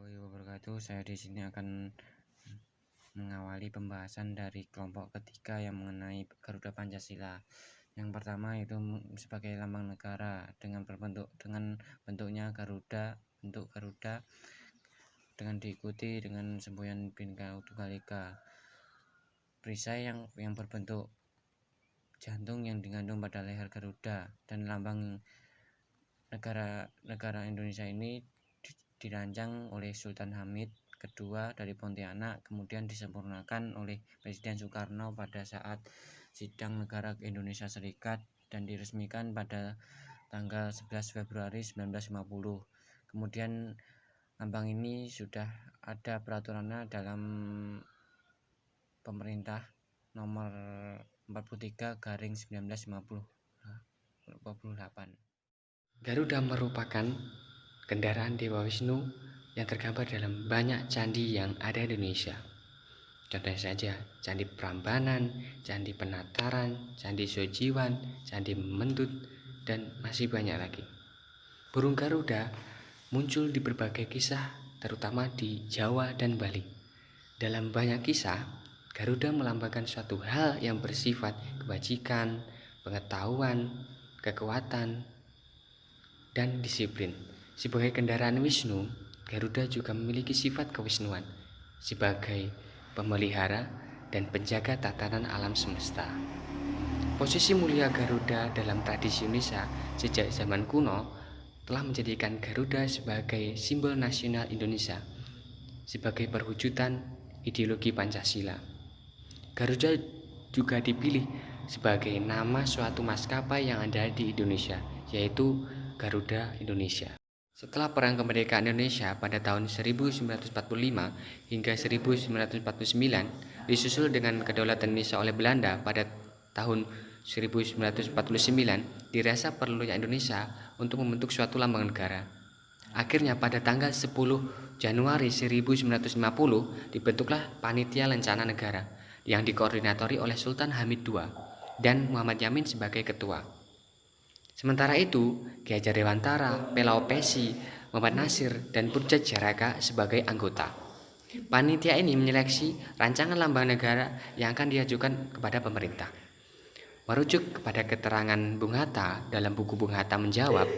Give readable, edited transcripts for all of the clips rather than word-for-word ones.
warahmatullahi wabarakatuh. Saya di sini akan mengawali pembahasan dari kelompok ketiga yang mengenai Garuda Pancasila. Yang pertama itu sebagai lambang negara dengan bentuknya bentuk Garuda dengan diikuti dengan semboyan Bhinneka Tunggal Ika. Perisai yang berbentuk jantung yang digantung pada leher Garuda, dan lambang negara Indonesia ini dirancang oleh Sultan Hamid II dari Pontianak, kemudian disempurnakan oleh Presiden Soekarno pada saat sidang negara Indonesia Serikat dan diresmikan pada tanggal 11 Februari 1950. Kemudian lambang ini sudah ada peraturannya dalam Pemerintah nomor 43/1958. Garuda merupakan kendaraan Dewa Wisnu yang tergambar dalam banyak candi yang ada di Indonesia. Contohnya saja Candi Prambanan, Candi Penataran, Candi Sojiwan, Candi Mendut, dan masih banyak lagi. Burung Garuda muncul di berbagai kisah, terutama di Jawa dan Bali. Dalam banyak kisah, Garuda melambangkan suatu hal yang bersifat kebajikan, pengetahuan, kekuatan, dan disiplin. Sebagai kendaraan Wisnu, Garuda juga memiliki sifat kewisnuan sebagai pemelihara dan penjaga tatanan alam semesta. Posisi mulia Garuda dalam tradisi Indonesia sejak zaman kuno telah menjadikan Garuda sebagai simbol nasional Indonesia, sebagai perwujudan ideologi Pancasila. Garuda juga dipilih sebagai nama suatu maskapai yang ada di Indonesia, yaitu Garuda Indonesia. Setelah Perang Kemerdekaan Indonesia pada tahun 1945 hingga 1949, disusul dengan kedaulatan Indonesia oleh Belanda pada tahun 1949, dirasa perlunya Indonesia untuk membentuk suatu lambang negara. Akhirnya pada tanggal 10 Januari 1950 dibentuklah Panitia Lencana Negara yang dikoordinatori oleh Sultan Hamid II dan Muhammad Yamin sebagai ketua. Sementara itu, Ki Hajar Dewantara, Pelao Pesi, Muhammad Nasir, dan Purja Jaraka sebagai anggota. Panitia ini menyeleksi rancangan lambang negara yang akan diajukan kepada pemerintah. Merujuk kepada keterangan Bung Hatta dalam buku Bung Hatta Menjawab,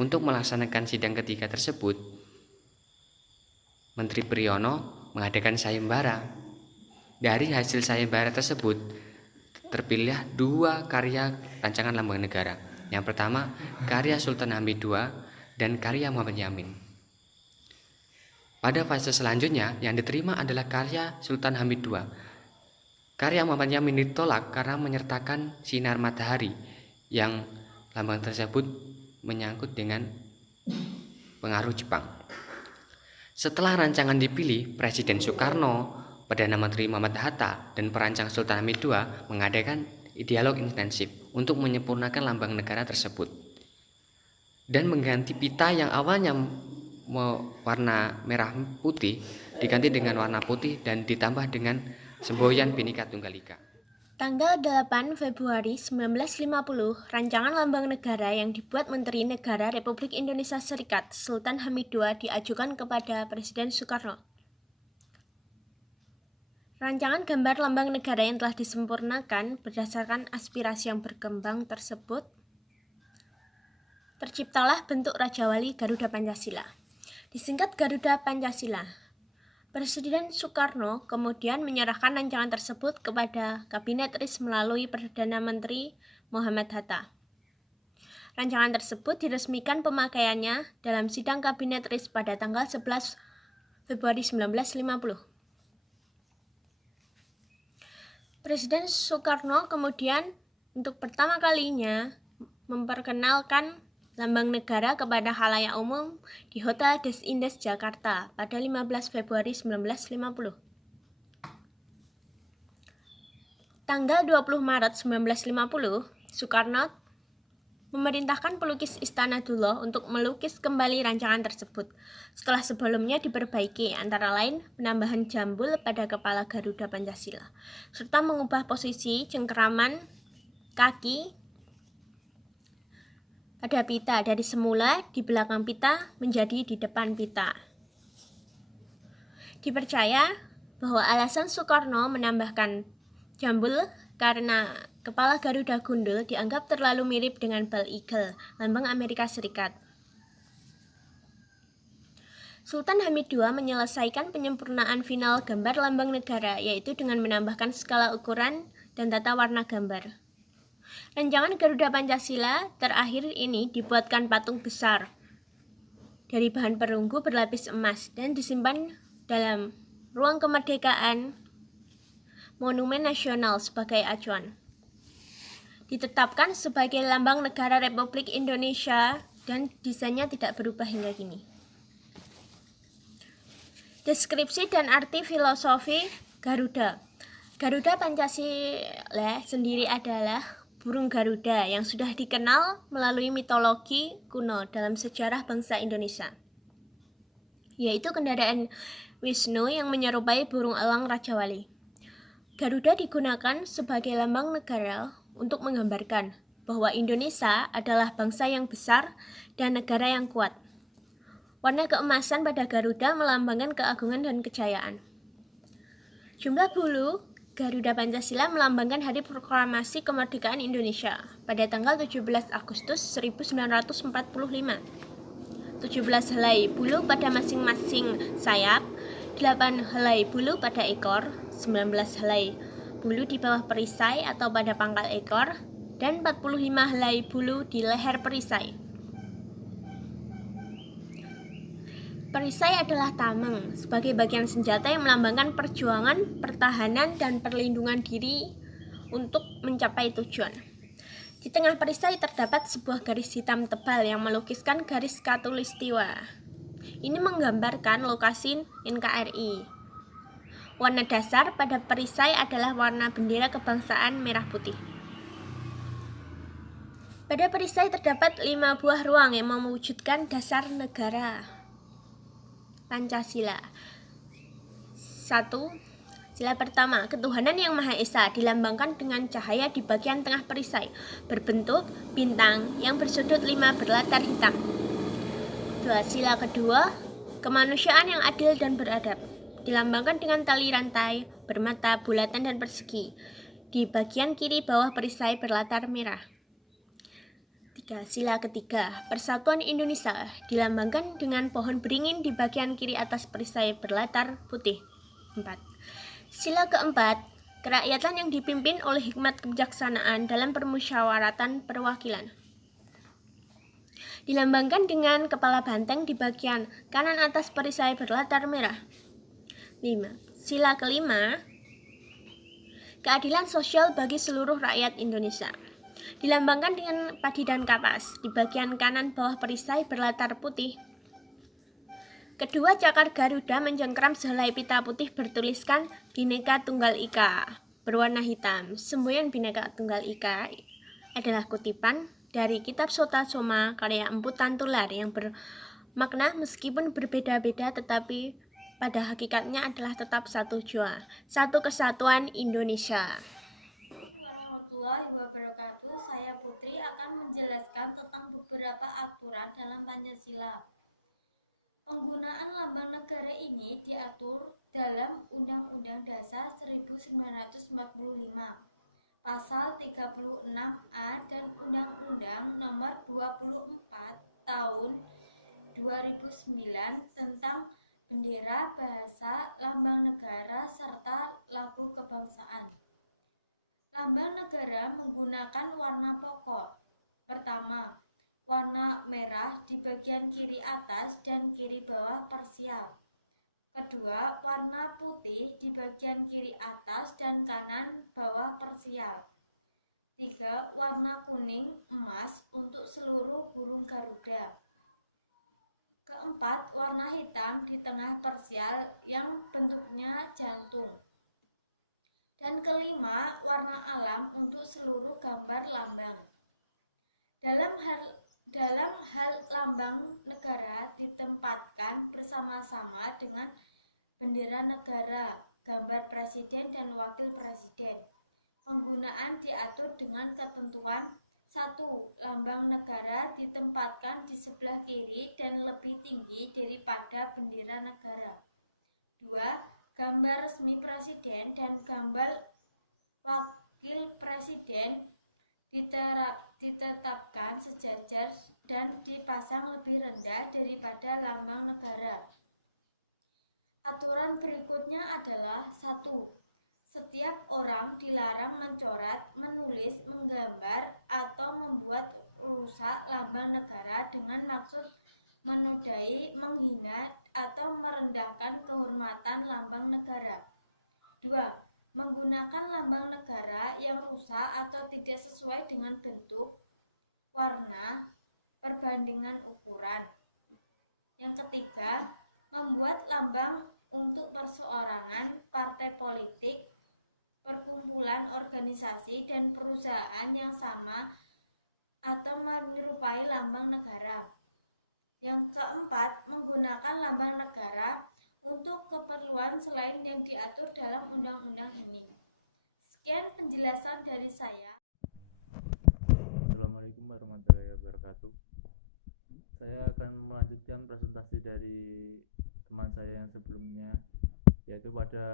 untuk melaksanakan sidang ketiga tersebut, Menteri Priyono mengadakan sayembara. Dari hasil sayembara tersebut, terpilih dua karya rancangan lambang negara. Yang pertama, karya Sultan Hamid II dan karya Muhammad Yamin. Pada fase selanjutnya, yang diterima adalah karya Sultan Hamid II. Karya Muhammad Yamin ditolak karena menyertakan sinar matahari, yang lambang tersebut menyangkut dengan pengaruh Jepang. Setelah rancangan dipilih, Presiden Soekarno, Perdana Menteri Muhammad Hatta, dan perancang Sultan Hamid II mengadakan dialog intensif untuk menyempurnakan lambang negara tersebut dan mengganti pita yang awalnya warna merah putih diganti dengan warna putih dan ditambah dengan semboyan Bhinneka Tunggal Ika. Tanggal 8 Februari 1950, rancangan lambang negara yang dibuat Menteri Negara Republik Indonesia Serikat Sultan Hamid II diajukan kepada Presiden Soekarno. Rancangan gambar lambang negara yang telah disempurnakan berdasarkan aspirasi yang berkembang tersebut, terciptalah bentuk Raja Wali Garuda Pancasila. Disingkat Garuda Pancasila. Presiden Soekarno kemudian menyerahkan rancangan tersebut kepada Kabinet RIS melalui Perdana Menteri Muhammad Hatta. Rancangan tersebut diresmikan pemakaiannya dalam sidang Kabinet RIS pada tanggal 11 Februari 1950. Presiden Soekarno kemudian untuk pertama kalinya memperkenalkan lambang negara kepada khalayak umum di Hotel Des Indes Jakarta pada 15 Februari 1950. Tanggal 20 Maret 1950, Soekarno memerintahkan pelukis Istana Duloh untuk melukis kembali rancangan tersebut setelah sebelumnya diperbaiki, antara lain penambahan jambul pada kepala Garuda Pancasila serta mengubah posisi cengkeraman kaki pada pita dari semula di belakang pita menjadi di depan pita. Dipercaya bahwa alasan Soekarno menambahkan jambul karena kepala Garuda gundul dianggap terlalu mirip dengan Bald Eagle, lambang Amerika Serikat. Sultan Hamid II menyelesaikan penyempurnaan final gambar lambang negara, yaitu dengan menambahkan skala ukuran dan tata warna gambar. Rancangan Garuda Pancasila terakhir ini dibuatkan patung besar dari bahan perunggu berlapis emas dan disimpan dalam ruang kemerdekaan Monumen Nasional sebagai acuan. Ditetapkan sebagai lambang negara Republik Indonesia dan desainnya tidak berubah hingga kini. Deskripsi dan arti filosofi Garuda. Garuda Pancasila sendiri adalah burung Garuda yang sudah dikenal melalui mitologi kuno dalam sejarah bangsa Indonesia, yaitu kendaraan Wisnu yang menyerupai burung elang Raja Wali. Garuda digunakan sebagai lambang negara untuk menggambarkan bahwa Indonesia adalah bangsa yang besar dan negara yang kuat. Warna keemasan pada Garuda melambangkan keagungan dan kejayaan. Jumlah bulu Garuda Pancasila melambangkan Hari Proklamasi Kemerdekaan Indonesia pada tanggal 17 Agustus 1945. 17 helai bulu pada masing-masing sayap, 8 helai bulu pada ekor, 19 helai bulu di bawah perisai atau pada pangkal ekor, dan 45 helai bulu di leher perisai. Perisai adalah tameng sebagai bagian senjata yang melambangkan perjuangan, pertahanan, dan perlindungan diri untuk mencapai tujuan. Di tengah perisai terdapat sebuah garis hitam tebal yang melukiskan garis khatulistiwa. Ini menggambarkan lokasi NKRI. Warna dasar pada perisai adalah warna bendera kebangsaan merah putih. Pada perisai terdapat 5 buah ruang yang mewujudkan dasar negara Pancasila. 1. Sila pertama, ketuhanan yang Maha Esa dilambangkan dengan cahaya di bagian tengah perisai, berbentuk bintang yang bersudut 5 berlatar hitam. 2. Sila kedua, kemanusiaan yang adil dan beradab, dilambangkan dengan tali rantai, bermata, bulatan, dan persegi. Di bagian kiri bawah perisai berlatar merah. 3. Sila ketiga, persatuan Indonesia, dilambangkan dengan pohon beringin di bagian kiri atas perisai berlatar putih. 4. Sila keempat, kerakyatan yang dipimpin oleh hikmat kebijaksanaan dalam permusyawaratan perwakilan, dilambangkan dengan kepala banteng di bagian kanan atas perisai berlatar merah. 5. Sila kelima, keadilan sosial bagi seluruh rakyat Indonesia, dilambangkan dengan padi dan kapas di bagian kanan bawah perisai berlatar putih. Kedua cakar Garuda mencengkram sehelai pita putih bertuliskan Bhinneka Tunggal Ika berwarna hitam. Semboyan Bhinneka Tunggal Ika adalah kutipan dari kitab Sota Soma karya Empu Tantular yang bermakna meskipun berbeda-beda tetapi pada hakikatnya adalah tetap satu jua, satu kesatuan Indonesia. Warahmatullahi wabarakatuh. Saya Putri akan menjelaskan tentang beberapa aturan dalam Pancasila. Penggunaan lambang negara ini diatur dalam Undang-Undang Dasar 1945, Pasal 36A dan Undang-Undang Nomor 24 Tahun 2009 tentang bendera, bahasa, lambang negara, serta lagu kebangsaan. Lambang negara menggunakan warna pokok. Pertama, warna merah di bagian kiri atas dan kiri bawah parsial. Kedua, warna putih di bagian kiri atas dan kanan bawah parsial. 3. Warna kuning emas untuk seluruh burung Garuda. Keempat, warna hitam di tengah parsial yang bentuknya jantung. Dan kelima, warna alam untuk seluruh gambar lambang. Dalam hal lambang negara ditempatkan bersama-sama dengan bendera negara, gambar presiden dan wakil presiden. Penggunaan diatur dengan ketentuan: 1. Lambang negara ditempatkan di sebelah kiri dan lebih tinggi daripada bendera negara. 2. Gambar resmi presiden dan gambar wakil presiden ditetapkan sejajar dan dipasang lebih rendah daripada lambang negara. Aturan berikutnya adalah 1. Setiap orang dilarang mencoret, menulis, menggambar, atau membuat rusak lambang negara dengan maksud menodai, menghina, atau merendahkan kehormatan lambang negara. 2. Menggunakan lambang negara yang rusak atau tidak sesuai dengan bentuk, warna, perbandingan ukuran. Yang ketiga, membuat lambang untuk perseorangan, partai politik, perkumpulan, organisasi, dan perusahaan yang sama atau menyerupai lambang negara. Yang keempat, menggunakan lambang negara untuk keperluan selain yang diatur dalam undang-undang ini. Sekian penjelasan dari saya. Assalamualaikum warahmatullahi wabarakatuh. Saya akan melanjutkan presentasi dari teman saya yang sebelumnya, yaitu pada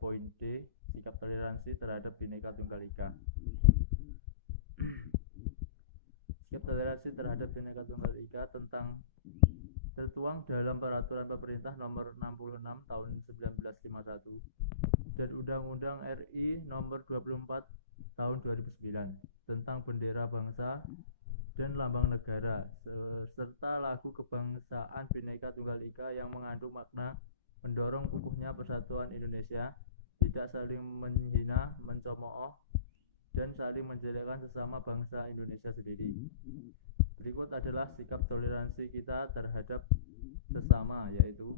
poin D, sikap toleransi terhadap Bhinneka Tunggal Ika. Sikap toleransi terhadap Bhinneka Tunggal Ika tertuang dalam Peraturan Pemerintah Nomor 66 Tahun 1951 dan Undang-Undang RI Nomor 24 Tahun 2009 tentang bendera bangsa dan lambang negara serta lagu kebangsaan Bhinneka Tunggal Ika yang mengandung makna mendorong kukuhnya persatuan Indonesia, tidak saling menghina, mencemooh, dan saling menjelekkan sesama bangsa Indonesia sendiri. Berikut adalah sikap toleransi kita terhadap sesama, yaitu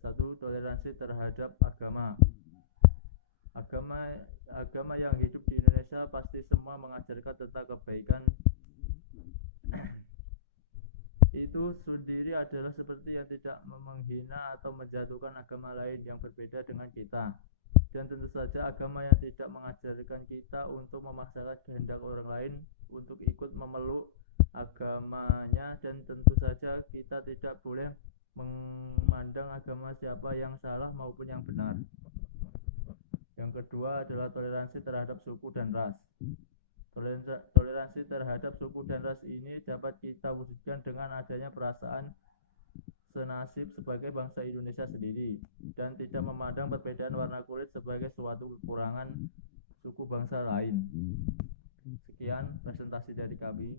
1. Toleransi terhadap agama. Agama yang hidup di Indonesia pasti semua mengajarkan tentang kebaikan. Itu sendiri adalah seperti yang tidak menghina atau menjatuhkan agama lain yang berbeda dengan kita. Dan tentu saja agama yang tidak mengajarkan kita untuk memaksakan kehendak orang lain untuk ikut memeluk agamanya, dan tentu saja kita tidak boleh memandang agama siapa yang salah maupun yang benar. Yang kedua adalah toleransi terhadap suku dan ras. Toleransi terhadap suku dan ras ini dapat kita wujudkan dengan adanya perasaan senasib sebagai bangsa Indonesia sendiri dan tidak memandang perbedaan warna kulit sebagai suatu kekurangan suku bangsa lain. Sekian presentasi dari kami.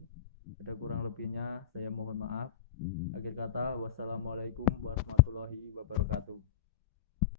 Ada kurang lebihnya saya mohon maaf. Akhir kata, wassalamualaikum warahmatullahi wabarakatuh.